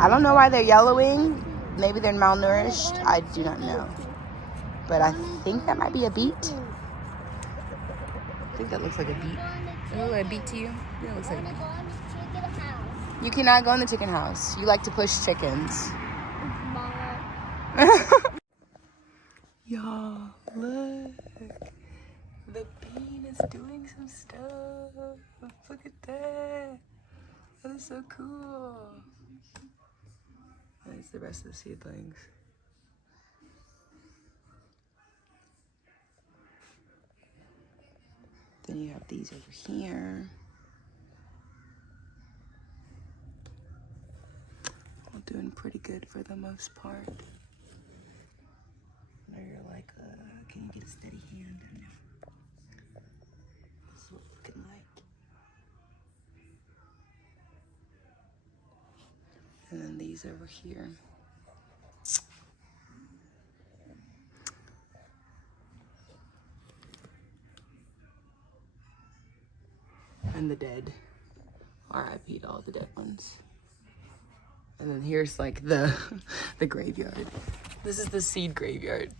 I don't know why they're yellowing. Maybe they're malnourished. I do not know. But I think that might be a beet. I think that looks like a beet. Does it look like a beet to you? Yeah, it looks like a beet. You cannot go in the chicken house. You like to push chickens. Y'all, look. The bean is doing some stuff. Look at that. That is so cool. There's the rest of the seedlings. Then you have these over here. All doing pretty good for the most part. Now you're like, can you get a steady hand? I don't know. This is what it's looking like. And then these over here. And the dead. R.I.P. to all the dead ones. And then here's like the graveyard. This is the seed graveyard.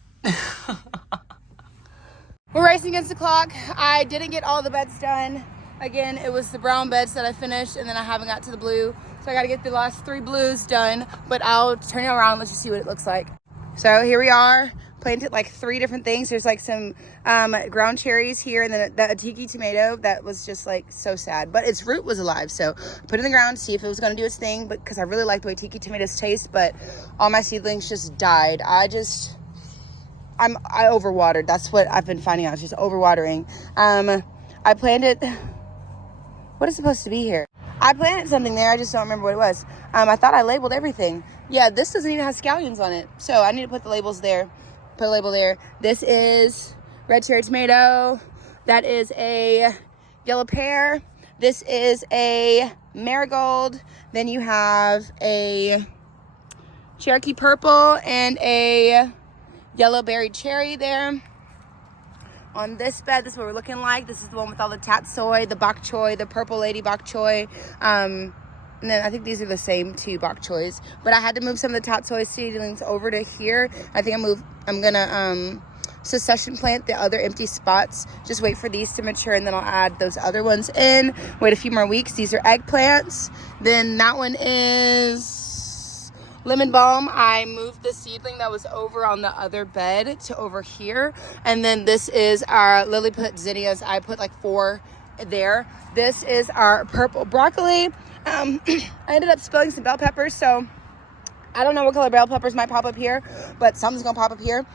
We're racing against the clock. I didn't get all the beds done. Again, it was the brown beds that I finished, and then I haven't got to the blue. So I gotta get the last 3 blues done, but I'll turn it around and let you see what it looks like. So here we are, planted like 3 different things. There's like some ground cherries here, and then a tiki tomato that was just like so sad, but its root was alive. So put it in the ground to see if it was gonna do its thing, but because I really like the way tiki tomatoes taste, but all my seedlings just died. I overwatered. That's what I've been finding out, it's just overwatering. I planted, what is supposed to be here? I planted something there, I just don't remember what it was. I thought I labeled everything. Yeah, this doesn't even have scallions on it. So I need to put the labels there, put a label there. This is red cherry tomato. That is a yellow pear. This is a marigold. Then you have a Cherokee purple and a yellow berry cherry there. On this bed, this is what we're looking like. This is the one with all the tatsoi, the bok choy, the purple lady bok choy. And then I think these are the same 2 bok choys. But I had to move some of the tatsoi seedlings over to here. I think I'm gonna succession plant the other empty spots. Just wait for these to mature, and then I'll add those other ones in. Wait a few more weeks. These are eggplants. Then that one is lemon balm. I moved the seedling that was over on the other bed to over here. And then this is our lilliput zinnias. I put like 4 there. This is our purple broccoli. I ended up spilling some bell peppers, so I don't know what color bell peppers might pop up here, but something's gonna pop up here.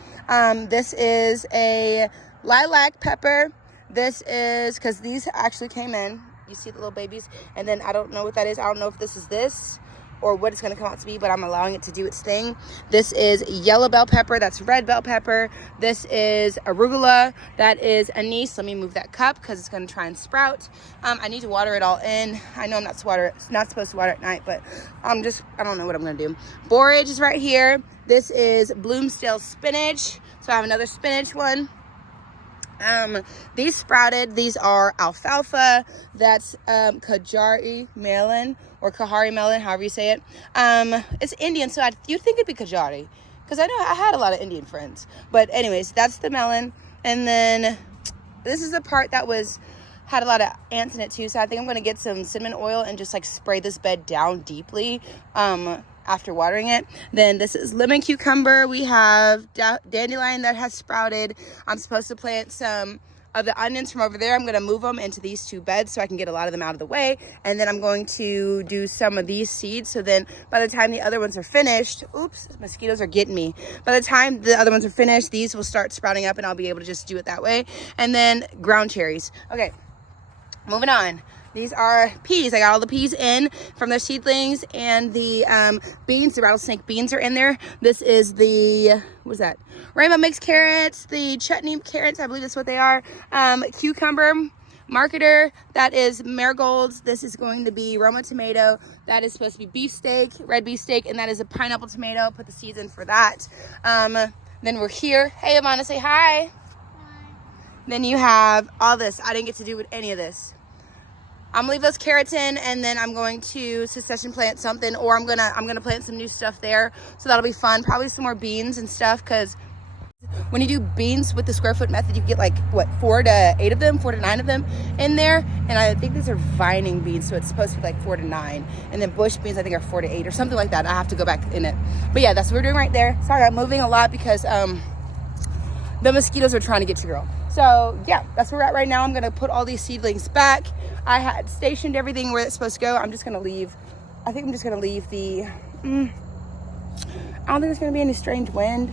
This is a lilac pepper. This is, because these actually came in. You see the little babies? And then I don't know what that is. I don't know if this is this or what it's going to come out to be, but I'm allowing it to do its thing. This is yellow bell pepper. That's red bell pepper. This is arugula. That is anise. Let me move that cup because it's going to try and sprout. I need to water it all in. I know I'm not supposed to water at night, but I don't know what I'm going to do. Borage is right here. This is Bloomsdale spinach. So I have another spinach one. These sprouted. These are alfalfa. That's Kajari melon or Kahari melon, however you say it. It's Indian, so you'd think it'd be Kajari, because I know I had a lot of Indian friends. But anyways, that's the melon. And then this is the part that had a lot of ants in it too. So I think I'm gonna get some cinnamon oil and just like spray this bed down deeply after watering it. Then this is lemon cucumber. We have dandelion that has sprouted. I'm supposed to plant some of the onions from over there. I'm going to move them into these 2 beds so I can get a lot of them out of the way. And then I'm going to do some of these seeds. So then by the time the other ones are finished, oops, mosquitoes are getting me. By the time the other ones are finished, these will start sprouting up and I'll be able to just do it that way. And then ground cherries. Okay, moving on. These are peas. I got all the peas in from the seedlings, and the beans, the rattlesnake beans are in there. This is the, what is that? Rainbow mixed carrots, the chutney carrots, I believe that's what they are. Cucumber, marketer, that is marigolds. This is going to be Roma tomato. That is supposed to be beefsteak, red beefsteak, and that is a pineapple tomato. Put the seeds in for that. Then we're here. Hey, Ivana, say hi. Hi. Then you have all this. I didn't get to do with any of this. I'm gonna leave those carrots in, and then I'm going to succession plant something, or I'm gonna plant some new stuff there. So that'll be fun. Probably some more beans and stuff, because when you do beans with the square foot method, you get like, what, 4 to 8 of them, 4 to 9 of them in there. And I think these are vining beans, so it's supposed to be like 4 to 9. And then bush beans, I think, are 4 to 8 or something like that. I have to go back in it. But yeah, that's what we're doing right there. Sorry, I'm moving a lot because the mosquitoes are trying to get your girl. So yeah, that's where we're at right now. I'm gonna put all these seedlings back. I had stationed everything where it's supposed to go. I'm just gonna leave, I think I'm just gonna leave the, I don't think there's gonna be any strange wind.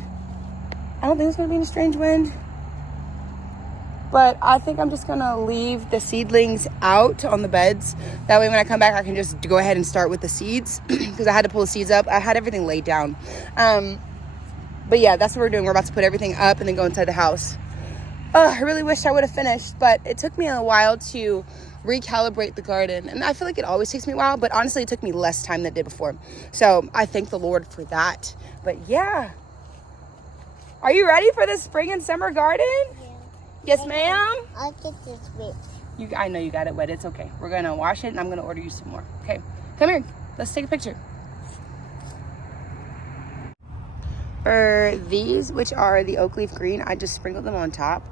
But I think I'm just gonna leave the seedlings out on the beds. That way when I come back, I can just go ahead and start with the seeds because I had to pull the seeds up. I had everything laid down. But yeah, that's what we're doing. We're about to put everything up and then go inside the house. I really wish I would have finished, but it took me a while to recalibrate the garden. And I feel like it always takes me a while, but honestly, it took me less time than it did before. So I thank the Lord for that. But yeah. Are you ready for the spring and summer garden? Yeah. Yes, ma'am? I'll get this wet. I know you got it wet. It's okay. We're going to wash it, and I'm going to order you some more. Okay. Come here. Let's take a picture. For these, which are the oak leaf green, I just sprinkled them on top.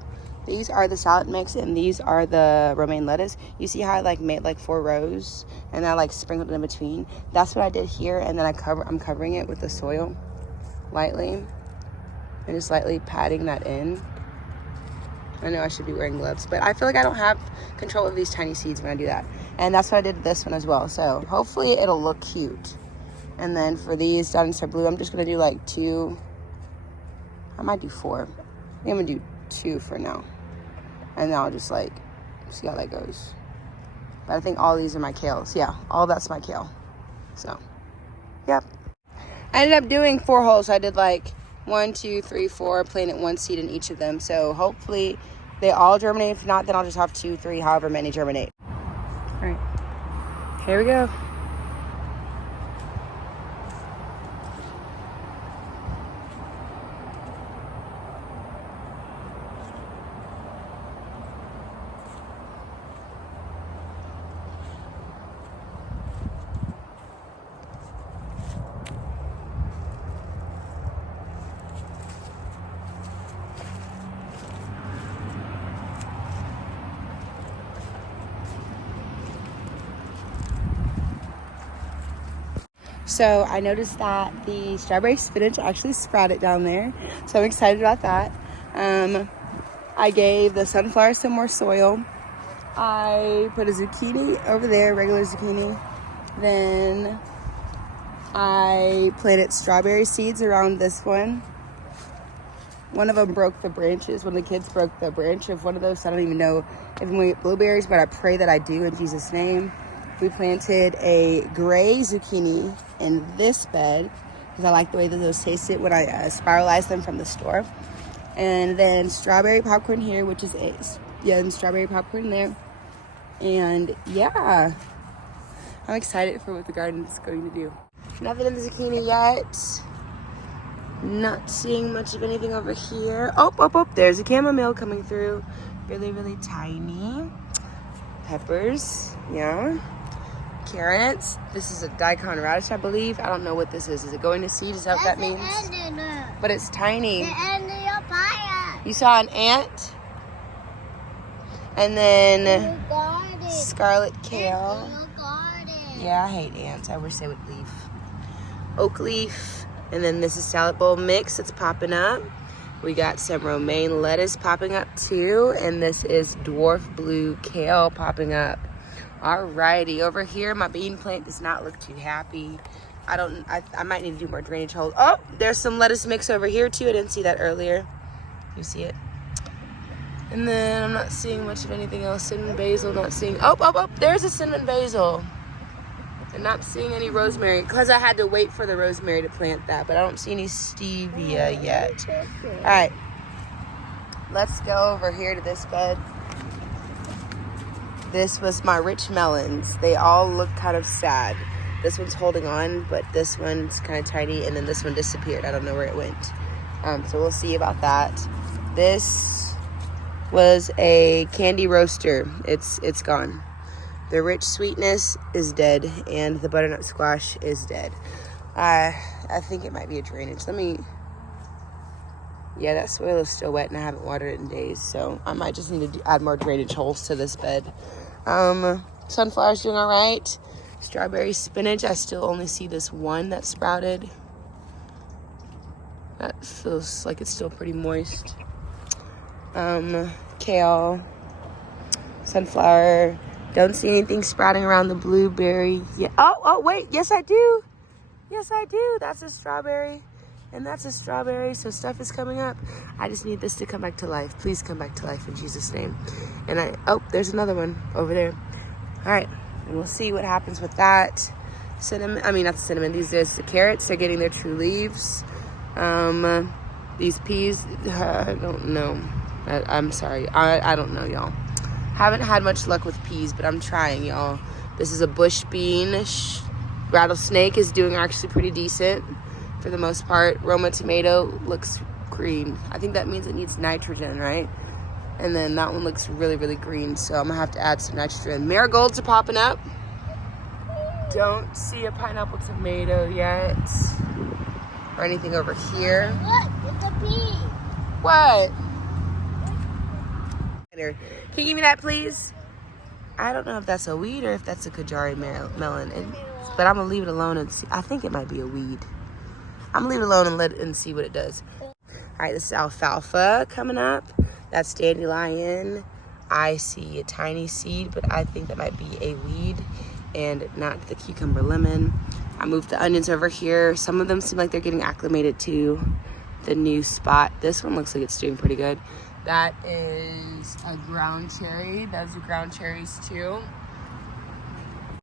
These are the salad mix, and these are the romaine lettuce. You see how I like made like 4 rows, and I like sprinkled it in between? That's what I did here, and then I'm covering it with the soil lightly. And just lightly patting that in. I know I should be wearing gloves, but I feel like I don't have control of these tiny seeds when I do that. And that's what I did with this one as well. So hopefully it'll look cute. And then for these Downy Star Blue, I'm just gonna do like 2. I might do 4. I think I'm gonna do 2 for now. And then I'll just like see how that goes. But I think all these are my kales. Yeah, all that's my kale. So, yep. I ended up doing 4 holes. So I did like 1, 2, 3, 4, planted 1 seed in each of them. So hopefully they all germinate. If not, then I'll just have 2, 3, however many germinate. All right, here we go. So I noticed that the strawberry spinach actually sprouted down there. So I'm excited about that. I gave the sunflower some more soil. I put a zucchini over there, regular zucchini. Then I planted strawberry seeds around this one. One of them broke the branches. One of the kids broke the branch of one of those. So I don't even know if I'm going to get blueberries, but I pray that I do in Jesus' name. We planted a gray zucchini in this bed because I like the way that those tasted when I spiralized them from the store. And then strawberry popcorn here, which is and strawberry popcorn there. And yeah, I'm excited for what the garden is going to do. Nothing in the zucchini yet. Not seeing much of anything over here. Oh, there's a chamomile coming through. Really, really tiny. Peppers, yeah. Carrots. This is a daikon radish, I believe. I don't know what this is. Is it going to seed? Is that what that means? But it's tiny. You saw an ant? And then scarlet kale. Yeah, I hate ants. I wish they would leave. Oak leaf. And then this is salad bowl mix. It's popping up. We got some romaine lettuce popping up too. And this is dwarf blue kale popping up. Alrighty, over here my bean plant does not look too happy. I might need to do more drainage holes. Oh, there's some lettuce mix over here too. I didn't see that earlier. You see it? And then I'm not seeing much of anything else. Cinnamon basil, not seeing. Oh, there's a cinnamon basil. And not seeing any rosemary because I had to wait for the rosemary to plant that, but I don't see any stevia yet. All right, let's go over here to this bed. This was my rich melons. They all look kind of sad. This one's holding on, but this one's kind of tiny, and then this one disappeared. I don't know where it went. So we'll see about that. This was a candy roaster. It's gone. The rich sweetness is dead, and the butternut squash is dead. I think it might be a drainage. Yeah, that soil is still wet, and I haven't watered it in days, so I might just need to add more drainage holes to this bed. Sunflower's doing all right. Strawberry, spinach, I still only see this one that sprouted. That feels like it's still pretty moist. Kale, sunflower. Don't see anything sprouting around the blueberry. Yeah. Oh, wait. Yes, I do. Yes, I do. That's a strawberry. And that's a strawberry. So stuff is coming up. I just need this to come back to life. Please come back to life in Jesus' name. And there's another one over there. All right. And we'll see what happens with that. Not the cinnamon. These are the carrots. They're getting their true leaves. These peas, I don't know. I'm sorry. I don't know, y'all. Haven't had much luck with peas, but I'm trying, y'all. This is a bush bean. Rattlesnake is doing actually pretty decent for the most part. Roma tomato looks green. I think that means it needs nitrogen, right? And then that one looks really, really green, so I'm gonna have to add some nitrogen. Marigolds are popping up. Don't see a pineapple tomato yet. Or anything over here. Look, it's a pea. What? Can you give me that, please? I don't know if that's a weed or if that's a Kajari melon, but I'm gonna leave it alone and see. I think it might be a weed. I'm gonna leave it alone and see what it does. All right, this is alfalfa coming up. That's dandelion. I see a tiny seed, but I think that might be a weed and not the cucumber lemon. I moved the onions over here. Some of them seem like they're getting acclimated to the new spot. This one looks like it's doing pretty good. That is a ground cherry. Those are ground cherries too.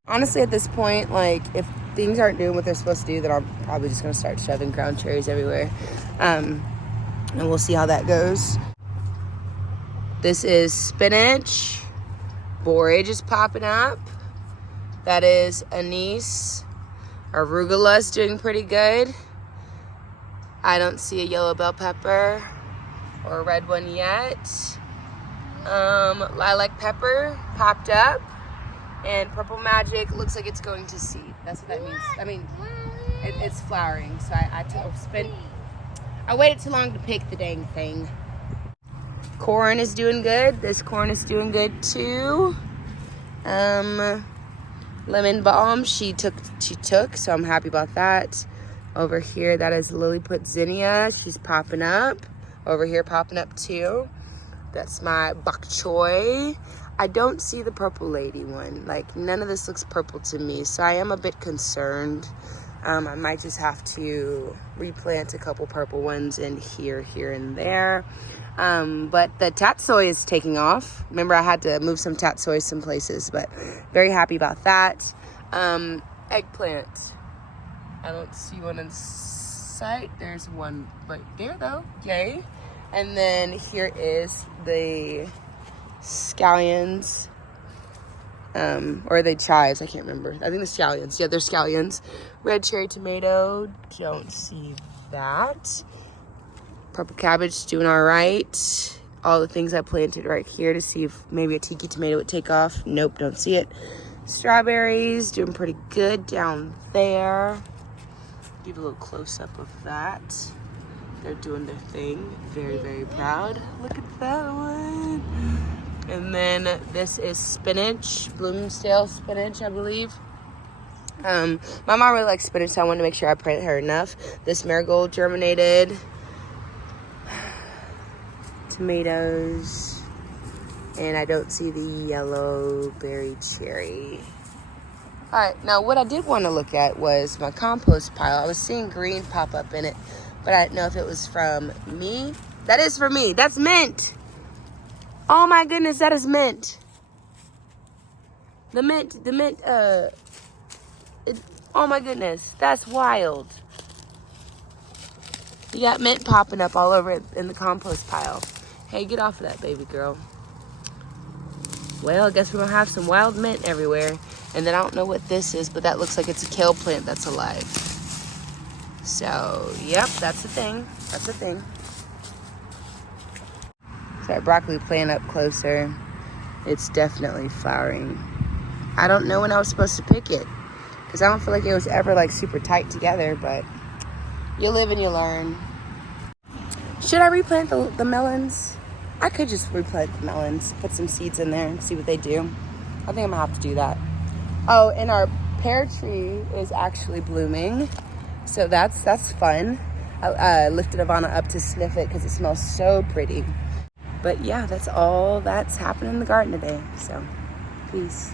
Honestly, at this point, like, if things aren't doing what they're supposed to do, then I'm probably just gonna start shoving ground cherries everywhere. And we'll see how that goes. This is spinach. Borage is popping up. That is anise. Arugula is doing pretty good. I don't see a yellow bell pepper or a red one yet. Lilac pepper popped up. And purple magic looks like it's going to seed. That's what that means. I mean, it's flowering. So I waited too long to pick the dang thing. Corn is doing good. This corn is doing good too. Lemon balm she took, so I'm happy about that. Over here, that is Lilliput zinnia. She's popping up. Over here, popping up too. That's my bok choy. I don't see the purple lady one. Like, none of this looks purple to me, so I am a bit concerned. I might just have to replant a couple purple ones in here and there. But the tatsoi is taking off. Remember, I had to move some tatsoi some places, but very happy about that. Eggplant. I don't see one in sight. There's one right there, though. Yay. And then here is the scallions. Or the chives. I can't remember. I think the scallions. Yeah, they're scallions. Red cherry tomato. Don't see that. Purple cabbage doing all right. All the things I planted right here to see if maybe a tiki tomato would take off. Nope, don't see it. Strawberries doing pretty good down there. Give a little close up of that. They're doing their thing. Very, very proud. Look at that one. And then this is spinach, Bloomsdale spinach, I believe. My mom really likes spinach, so I wanted to make sure I planted her enough. This marigold germinated. Tomatoes. And I don't see the yellow berry cherry. All right, now what I did want to look at was my compost pile. I was seeing green pop up in it, but I didn't know if it was from me. That is for me. That's mint. Oh my goodness, that is mint. The mint, oh my goodness, that's wild. You got mint popping up all over in the compost pile. Hey, get off of that, baby girl. Well, I guess we're gonna have some wild mint everywhere. And then I don't know what this is, but that looks like it's a kale plant that's alive. So, yep, that's the thing. That's the thing. So that broccoli plant up closer, it's definitely flowering. I don't know when I was supposed to pick it, because I don't feel like it was ever like super tight together, but you live and you learn. Should I replant the melons? I could just replant the melons, put some seeds in there and see what they do. I think I'm gonna have to do that. Oh, and our pear tree is actually blooming, so that's fun. I lifted Ivana up to sniff it because it smells so pretty. But yeah, that's all that's happened in the garden today. So, peace.